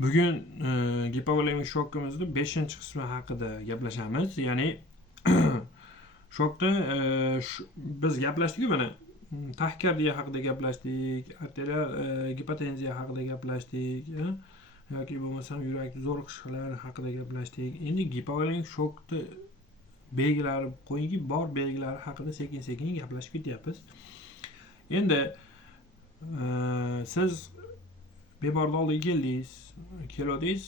Bugun gipovolemik shokkimizning 5-qismi haqida gaplashamiz. Ya'ni shokda biz gaplashdik-ku mana. Taxikardiya haqida gaplashdik, arterial gipotenziya haqida gaplashdik, yoki bo'lmasam yurak zo'riqishlari haqida gaplashdik. Endi gipovolemik shokni belgilari qo'yingki, bor belgilari haqida sekin-sekin gaplashib ketyapmiz. Endi siz bemorni oldiga keldingiz, kelodingiz,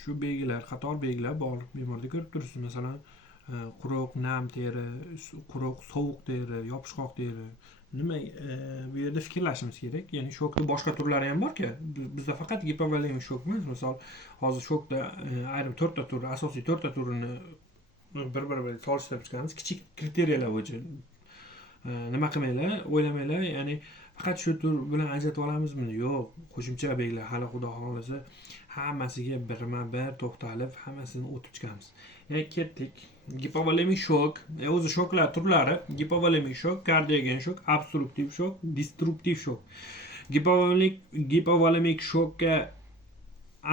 shu belgilar, qator belgilar bor. Bemorda ko'rib turibsiz, masalan, quruq, nam teri, quruq, sovuq teri, yopishqoq teri. Nima bu yerda fikrlashimiz kerak. Ya'ni shokning boshqa turlari ham bor-ku. Bizda faqat gipovolemik shok emas. Misol, hozir shokda ayrim 4 ta turi, asosiy 4 ta turini bir-biriga solishtirib chiqamiz. Kichik kriteriyalar bo'yicha nima qilmanglar, o'ylamanglar, ya'ni faqat shu tur bilan ajratib olamizmi? Yo'q, qo'shimcha belgilar hali xudo xolasa hammasiga birma-bir to'xtalib, hammasini o'tib chiqamiz. Ya'ni ketdik. Gipovolemik shok, o'zi shoklar turlari: gipovolemik shok, kardiogen shok, obstruktiv shok, destruktiv shok. Gipovolemik shokka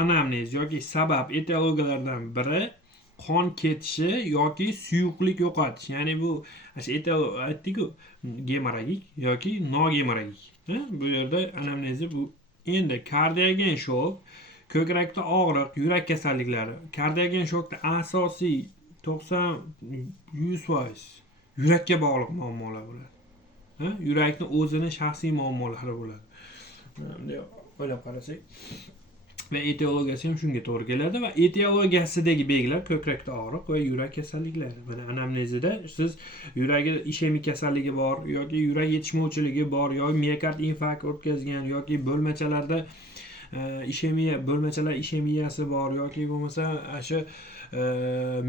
anamnez yoki sabab etiologiyalardan biri qon ketishi yoki suyuqlik yo'qotish. Ya'ni bu aytdik-ku, gemoragik yoki nogemoragik. Bu yerda anamnezi bu. Endi kardiogen shok, ko'krakda og'riq, yurak kasalliklari. Kardiogen shokda asosiy 90-100% yurakka bog'liq muammolar bo'ladi. Yurakni o'zini shaxsiy muammolari bo'ladi. Bunday o'ylab qarasak, va etiologiyasi ham shunga to'g'ri keladi. Va etiologiyasidagi belgilar ko'krakda og'riq va yurak kasalliklari. Mana anamnezida siz yuragida ishemik kasalligi bor yoki yurak yetishmovchiligi bor yoki miokard infarkt o'tkazgan yoki bo'lmachalarda bo'lmachalar ishemiyasi bor yoki bo'lmasa shu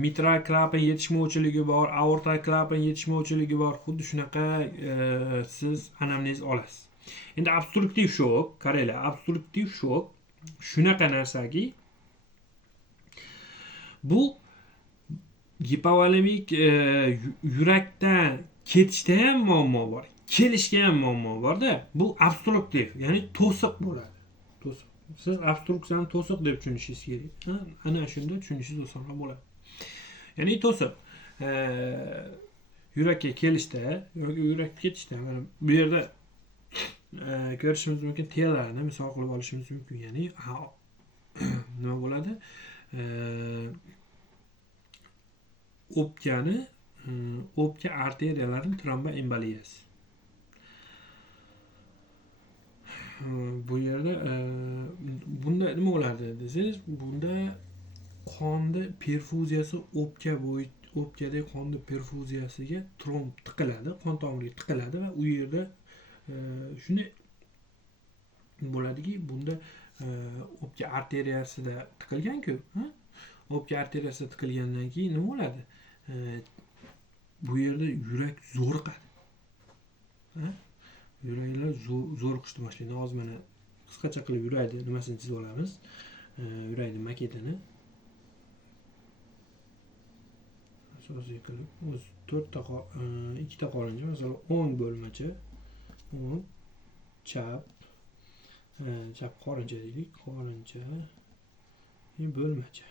mitral klapan yetishmovchiligi bor, aorta klapan yetishmovchiligi bor. Xuddi shunaqa siz anamnez olasiz. Endi obstruktiv shok, qaranglar, obstruktiv shok shunaqa narsaki, bu gipovolemik yurakdan ketishda ham muammo bor, kelishga ham muammo bor-da. Bu obstruktiv, ya'ni to'siq bo'ladi. To'siq. Siz obstruksiyani to'siq deb tushunishingiz kerak. Ana shunda tushunishingiz osonroq bo'ladi. Ya'ni to'siq yurakka kelishda yoki yurakka ketishda, mana bu yerda ko'rishimiz mumkin, telalarni misol qilib olishimiz mumkin. Ya'ni nima bo'ladi? O'pka arteriyalarining tromboemboliyasi. Bu yerda bunda nima bo'ladi desangiz, bunda qonni perfuziyasi o'pkadagi qonni perfuziyasiga tromb tiqiladi, qon tomiriga tiqiladi va u yerda shunday bo'ladiki, bunda o'pka arteriyasida tiqilgan-ku, o'pka arteriyasida tiqilgandan keyin nima bo'ladi? Bu yerda yurak zo'riqadi. Yuraklar zo'riqishni boshlaydi. Hozir mana qisqacha qilib yurakni nimasini chizib olamiz. Yurakning maketini asosiy qilib o'z 2 ta qorincha, masalan, 10 bo'lmacha, 10 chap qorincha deylik, qorincha bo'lmacha.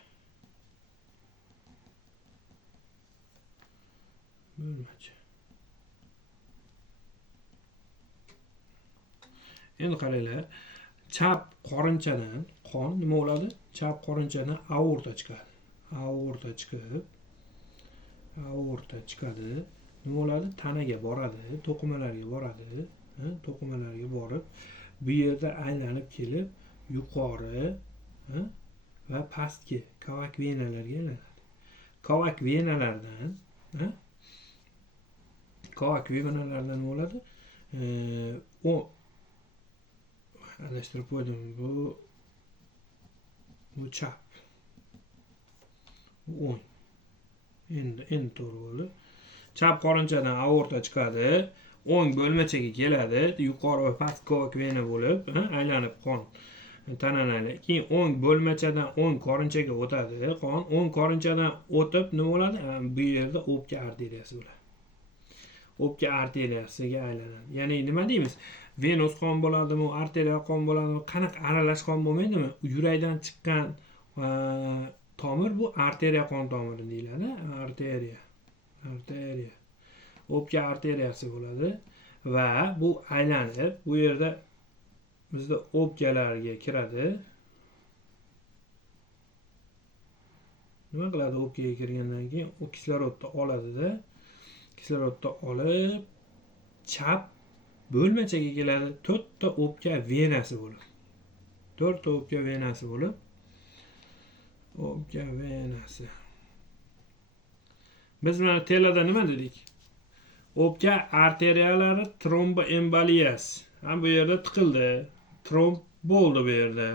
Endi qaranglar, chap qorinchadan qon nima bo'ladi? Chap qorinchadan aorta chiqadi. Aorta chiqadi. Nima bo'ladi? Tanaga boradi, to'qimalarga boradi. To'qimalarga borib, bu yerda aylanib kelib, yuqori va pastki kavak venalarga aylanadi. Kavak venalardan nima bo'ladi? Adashtirib qo'ydim. Bu chap. Bu o'ng. Endi to'g'ri bo'ldi. Chap qorinchadan aorta chiqadi, o'ng bo'lmachaga keladi, yuqori va past kavak vena bo'lib, aylanib qon tananali. Keyin o'ng bo'lmachadan o'ng qorinchaga o'tadi qon. O'ng qorinchadan o'tib nima bo'ladi? Bu yerda o'pka arteriyasi bo'ladi. O'pka arteriyasiga aylanadi. Ya'ni nima deymiz? venöz qon bo'ladimi, arterial qon bo'ladimi, qanaqa aralash qon bo'lmaydimi? Yurakdan chiqqan tomir bu arteriya qon tomiri deyiladi. Arteriya. O'pka arteriyasi bo'ladi va bu aylanib, bu yerda bizda o'pkalarga kiradi. Nima qiladi o'pkaga kirgandan keyin u kislorodni oladida, kislorodni olib chap bo'lmachaga keladi. 4 ta o'pka venasi bo'lib. 4 ta o'pka venasi bo'lib. O'pka venasi. Biz mana telada nima dedik? O'pka arteriyalari tromboemboliyasi. Ha bu yerda tiqildi. Tromb bo'ldi bu yerda.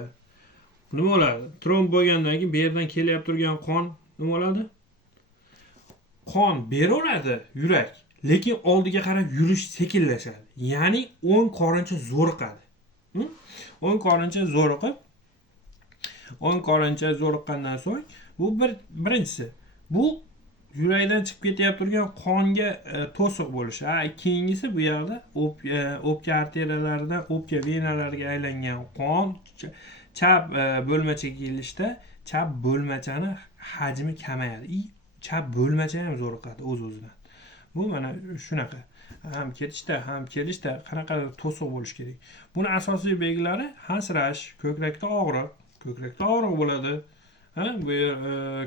Nima bo'ladi? Tromb bo'lgandan keyin bu yerdan kelib turgan qon nima bo'ladi? Qon beraveradi yurak, lekin oldiga qarab yurish sekinlashadi. Ya'ni o'ng qorincha zo'riqadi. O'ng qorincha zo'riqib, o'ng qorincha zo'riqqandan so'ng bu birinchisi. Bu yurakdan chiqib ketayotib turgan qonga to'siq bo'lishi. Keyingisi bu yerda o'pka arteriyalaridan o'pka venalariga aylangan qon chap bo'lmachaga kelishda chap bo'lmachani hajmi kamayadi. Chap bo'lmacha ham zo'riqadi o'z-o'zidan. Bu mana shunaqa. Ham ketishda, ham kelishda qanaqadir to'siq bo'lishi kerak. Buni asosiy belgilari hansirash, ko'krakda og'riq bo'ladi. Bu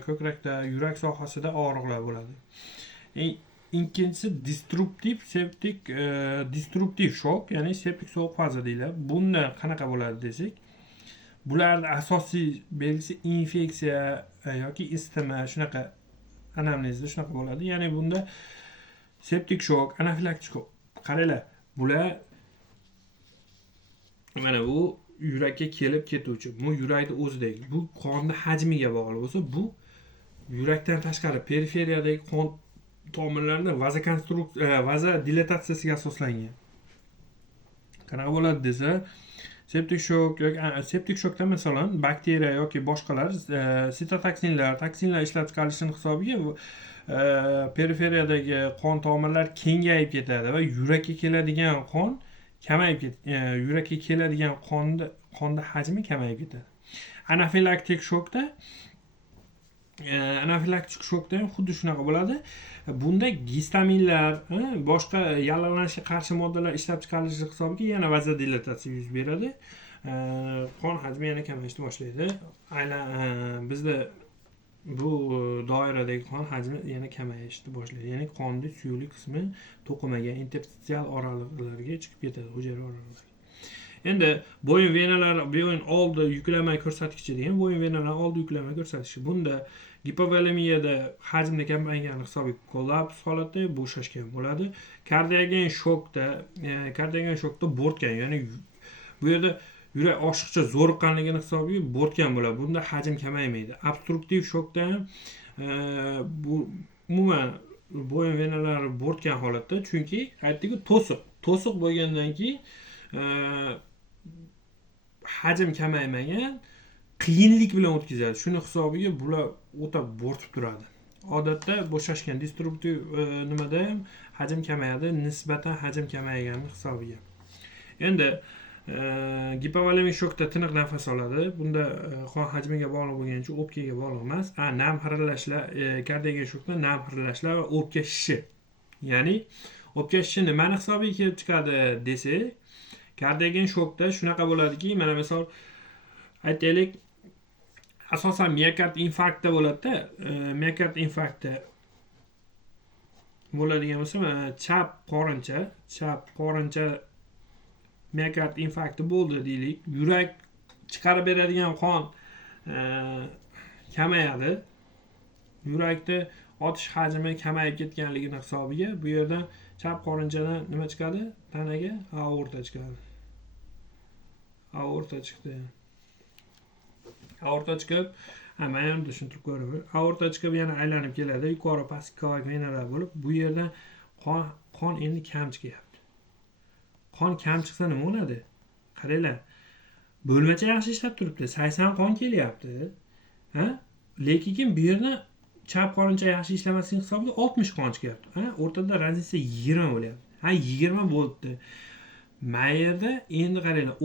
ko'krakda, yurak sohasida og'riqlar bo'ladi. Ikkinchisi destruktiv shok, ya'ni septik sovuq faza deyiladi. Bunda qanaqa bo'ladi desak, bularning asosiy belgisi infeksiya yoki isitma, shunaqa anamnezda shunaqa bo'ladi. Ya'ni bunda septik shok, anafilaktik shok. Qaranglar, bular mana bu yurakka kelib ketuvchi. Bu yurakni o'zidagi, bu qonni hajmiga bog'liq bo'lsa, bu yurakdan tashqari periferiyadagi qon tomirlarida vaza dilatatsiyasiga asoslangan. Qanaqa bo'ladi desa, septik shok yoki septik shokda masalan bakteriya yoki boshqalar sitotoksinlar, toksinlar ishlab chiqarishning hisobiga periferiyadagi qon tomirlar kengayib ketadi va yurakka keladigan qon kamayib yurakka keladigan qonni hajmi kamayib ketadi. Anafilaktik shokda ham xuddi shunaqa bo'ladi. Bunda gistaminlar, boshqa yallig'lanishga qarshi moddalar ishlab chiqarilishi hisobiga yana vazodilatatsiya yuz beradi. Qon hajmi yana kamayishni boshlaydi. Bizda bu doiradagi qon hajmi yana kamayishni boshlaydi. Ya'ni qonning suyuqlik qismi to'qimaga, interstitial oralig'larga chiqib ketadi, hujayra oralig'lariga. Endi bo'yin venalari, bo'yin oldi yuklama ko'rsatkichi degan, bo'yin venalari oldi yuklama ko'rsatkichi. Bunda gipovolemiyada hajmni kamaygani hisobiga kollaps holati bo'shashgan bo'ladi. Kardiogen shokda bo'rtgan, ya'ni bu yerda yurak oshiqcha zo'riqqanligini hisobiga bo'rtgan bo'ladi. Bunda hajm kamaymaydi. Obstruktiv shokda ham bu umuman bo'yin venalari bo'rtgan holatda, chunki aytdik-ku, to'siq bo'lgandan keyin hajm kamaymagan, qiyinlik bilan o'tkazadi. Shuni hisobiga bular o'ta bo'rtib turadi. Odatda bo'shashgan destruktiv nimada ham hajm kamayadi, nisbatan hajm kamaygani hisobiga. Endi gipovolemik shokda tiniq nafas oladi. Bunda qon hajmiga bog'liq bo'lganicha o'pkaga bog'liq emas. Nam xirillashlar, kardiogen shokda nam xirillashlar va o'pka shishi. Ya'ni o'pka shishi nimani hisobiga kelib chiqadi desak, kardiogen shokda shunaqa bo'ladiki, mana misol aytaylik, asosan miokard infarktda bo'ladi-da. Miokard infarktda bo'ladigan bo'lsa, mana chap qorincha miokard infarkti bo'ldi deylik. Yurak chiqarib beradigan qon kamayadi. Yurakda otish hajmi kamayib ketganligini hisobiga bu yerdan chap qorinchadan nima chiqadi? Tanaga aorta chiqadi. Aorta chiqdi. Aorta chiqib, mana ham tushuntirib ko'raver. Aorta chiqib yana aylanib keladi. Yuqori pastki kavak venalar bo'lib, bu yerdan qon endi kam chiqyapti. Qon kam chiqsa nima bo'ladi? Qaranglar. Bo'lmacha yaxshi ishlab turibdi. 80 qon kelyapti. Lekin bu yerda chap qorincha yaxshi ishlamaslik hisobiga 60 qon chiqyapti. O'rtada razlika 20 bo'lyapti. 20 bo'libdi. Mayerda endi qaranglar,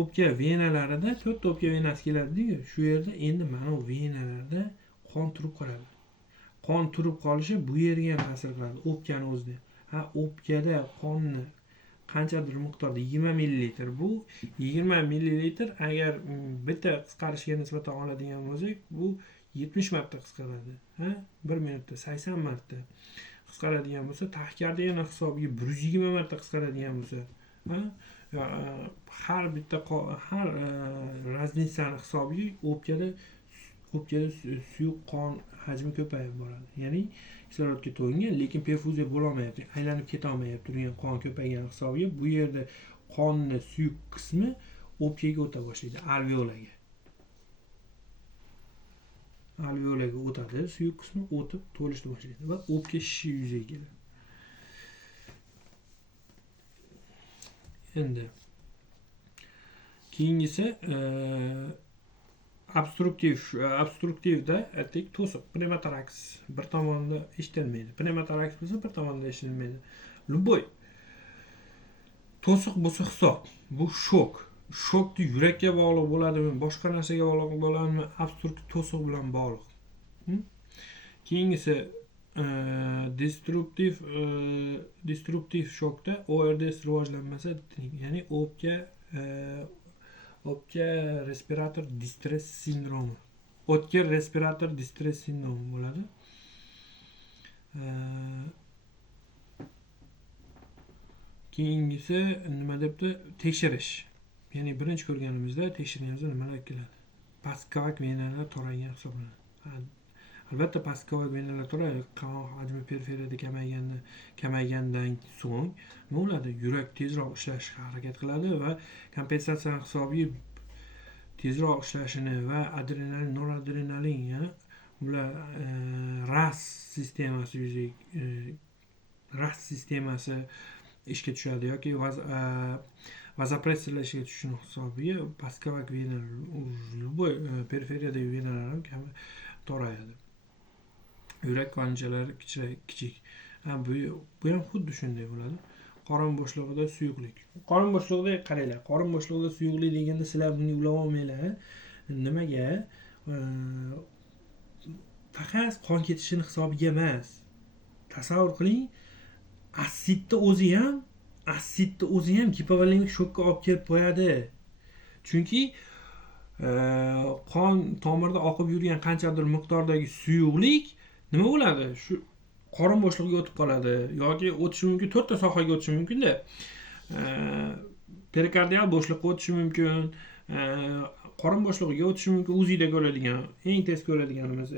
o'pka venalarida 4 ta o'pka venasi keladi-ku. Shu yerda endi mana bu venalarda qon turib qoladi. Qon turib qolishi bu yerga ham ta'sir qiladi, o'pkani o'zida. O'pkada qonni qanchadir miqdorda 20 ml, bu 20 ml agar bitta qisqarishga nisbatan oladigan bo'lsak, bu 70 marta qisqaradi. 1 minutda 80 marta qisqaradigan bo'lsa, tahkardagina hisobiga 120 marta qisqaradigan bo'lsa, har bitta har razницаni hisobiga o'pkada suyuq qon hajmi ko'payib boradi. Ya'ni kislorodga to'yingan, lekin perfuziya bo'la olmayapti, aylanib keta olmayapti turgan qon ko'paygani hisobiga bu yerda qonni suyuq qismi o'pkaga o'ta boshlaydi, alveolaga. Alveolaga o'tadi, suyuq qismi o'tib to'lishni boshlaydi va o'pka shishi yuzaga keladi. Endi keyingisi obstruktivda aytdik, to'siq, pnevmotoraks bir tomonda eshitilmaydi. Pnevmotoraks bo'lsa bir tomonda eshitilmaydi. Любой to'siq bo'lsa hisob, bu shok. Shokni yurakka bog'liq bo'ladimi, boshqa narsaga bog'liq bo'ladimi, obstruktiv to'siq bilan bog'liq. Keyingisi destruktiv shokda ORDS rivojlanmasa, ya'ni o'pka respirator distress sindromi. O'tkir respirator distress sindromi bo'ladi. Keyingisi nima debdi? Tekshirish. Ya'ni birinchi ko'rganimizda tekshirganimizda nimalar keladi? Pastkovak venalar toraygan hisoblanadi. Albatta pastkovak venalar torayadi, qon hajmi periferiyada kamaygandan so'ng nima bo'ladi? Yurak tezroq ishlashga harakat qiladi va kompensatsiya hisobiga tezroq ishlashini va adrenalin, noradrenalin, bular RAS sistemasi ishga tushadi yoki vazopressorlar ishga tushishi hisobiga pastkovak venalar, periferiyadagi venalar ham torayadi. Yurak qonchalari kichik. Bu ham xuddi shunday bo'ladi. Qorin bo'shlig'ida suyuqlik. Qorin bo'shlig'ida qaranglar, qorin bo'shlig'ida suyuqlik deganda sizlar buni ulab olmanglar. Nimaga? Faqat qon ketishini hisobiga emas. Tasavvur qiling, asidni o'zi ham gipovolemik shokka olib kelib qo'yadi. Chunki qon tomirda oqib yurgan qanchadir miqdordagi suyuqlik nima bo'ladi? Shu qorin bo'shlig'iga o'tib qoladi yoki o'tishi mumkin, 4 ta sohaga o'tishi mumkin-da. Perikardial bo'shliqqa o'tishi mumkin, qorin bo'shlig'iga o'tishi mumkin, UZIda ko'radigan, eng tez ko'radiganimiz,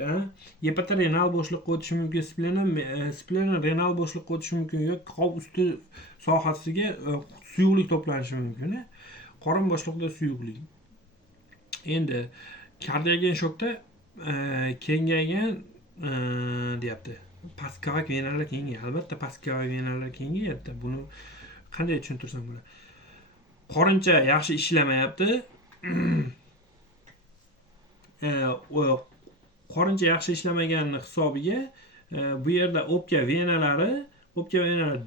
hepatorenal bo'shliqqa o'tishi mumkin, splenorenal bo'shliqqa o'tishi mumkin yoki qop usti sohasiga suyuqlik to'planishi mumkin. Qorin bo'shlig'ida suyuqlik. Endi kardiogen shokda kengaygan deyapti. Pastkovak venalar kengayadi. Albatta pastkovak venalar kengayadi. Buni qanday tushuntirsam bo'ladi? Qorincha yaxshi ishlamayapti. Qorincha yaxshi ishlamagani hisobiga bu yerda o'pka venalari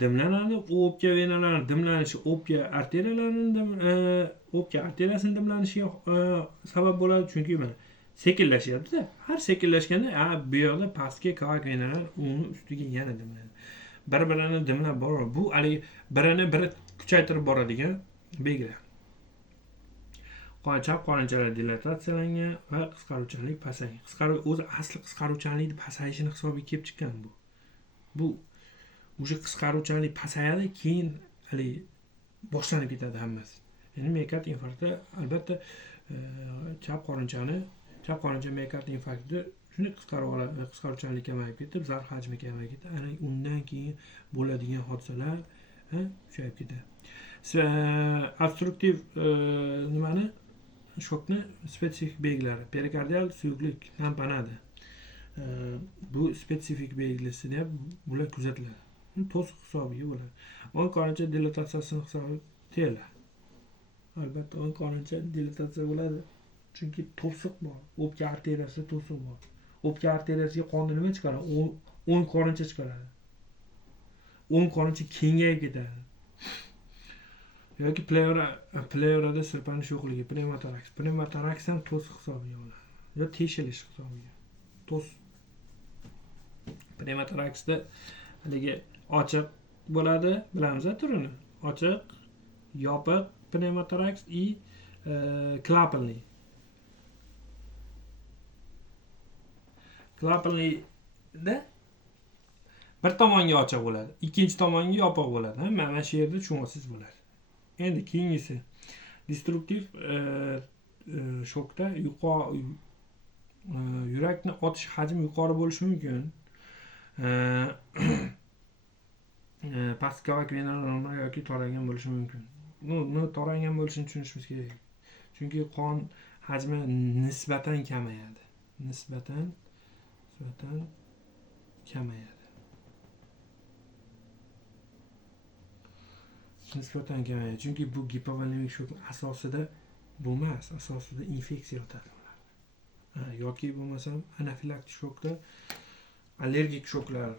dimlanadi. U o'pka venalarining dimlanishi o'pka arteriyasining dimlanishiga sabab bo'ladi. Chunki mana sekinlashyapti-da. Har sekinlashganda bu yoqda pastki kovak venalar uni ustiga yana dimlanadi. Bir-birini dimlab boradi. Bu birini biri kuchaytirib boradigan belgilar. Chap qorinchalar dilatatsiyalangan va qisqaruvchanlik pasaygan. Asli qisqaruvchanlikni pasayishini hisobiga kelib chiqqan bu. Bu o'sha qisqaruvchanlik pasayadi, keyin boshlanib ketadi hammasi. Ya'ni miyokard infarkti albatta chap qorincha miyokard infarkti shunday qisqaruvchanlik kamayib ketib, zarf hajmi kamayib ketadi. Ana undan keyin bo'ladigan hodisalar kuchayib ketadi. Obstruktiv nimani? Shokni spetsifik belgilari. Perikardial suyuqlik tamponadi. Bu spetsifik belgisida bular kuzatiladi. To'siq hisobiga bo'ladi. O'ng qorincha dilatatsiyasi hisobi tezlar. Albatta o'ng qorincha dilatatsiya bo'ladi. Chunki to'siq bor. O'pka arteriyasida to'siq bor. O'pka arteriyasiga qonni nima chiqaradi? O'ng qorincha chiqaradi. O'ng qorincha kengayib ketadi. yoki pleurada sirpanish yo'qligi, pnevmotoraks. Pnevmotoraks ham to'siq hisobiga olinadi. Yo teshilish hisobiga. Pnevmotoraksda haligi ochiq bo'ladi, bilamiz turini. Ochiq, yopiq pnevmotoraks и klapanli. Klapanlida bir tomonga ochiq bo'ladi, ikkinchi tomonga yopiq bo'ladi. Mana shu yerda tushunasiz bo'ladi. Endi keyingisi destruktiv shokda yurakni otish hajmi yuqori bo'lishi mumkin. Pastki kavak venalar yoki torangan bo'lishi mumkin. Buni torangan bo'lishini tushunishimiz kerak. Chunki qon hajmi nisbatan kamayadi. Nisbatan kamayadi. Chunki bu gipovolemik shok asosida bo'lmas, asosida infeksiya yotadi. Yoki bo'lmasam anafilaktik shokda allergik shoklar,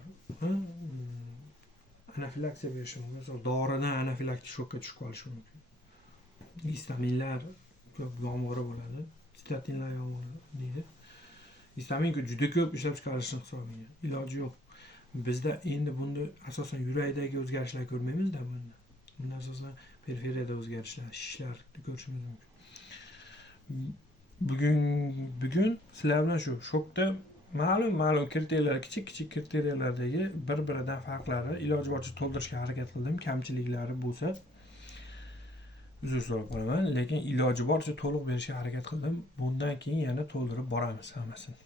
anafilaksiya berishi mumkin. Masalan, doridan anafilaktik shokka tushib qolishi mumkin. Histaminlar ko'p yomg'iri bo'ladi. Statinlar yomg'iri deydi. Histamin juda ko'p ishlab chiqarilishi hisobiga. Iloji yo'q. Bizda endi bunda asosan yurakdagi o'zgarishlar ko'rmaymiz-da bunda. Bunda asosan periferiyada o'zgarishlar, shishlarni ko'rishimiz mumkin. Bugun sizlar bilan shu shokda ma'lum kriteriyalar, kichik kriteriyalardagi bir-biridan farqlari iloji boricha to'ldirishga harakat qildim. Kamchiliklari bo'lsa uzr so'rab qolaman, lekin iloji boricha to'liq berishga harakat qildim. Bundan keyin yana to'ldirib boramiz hammasini.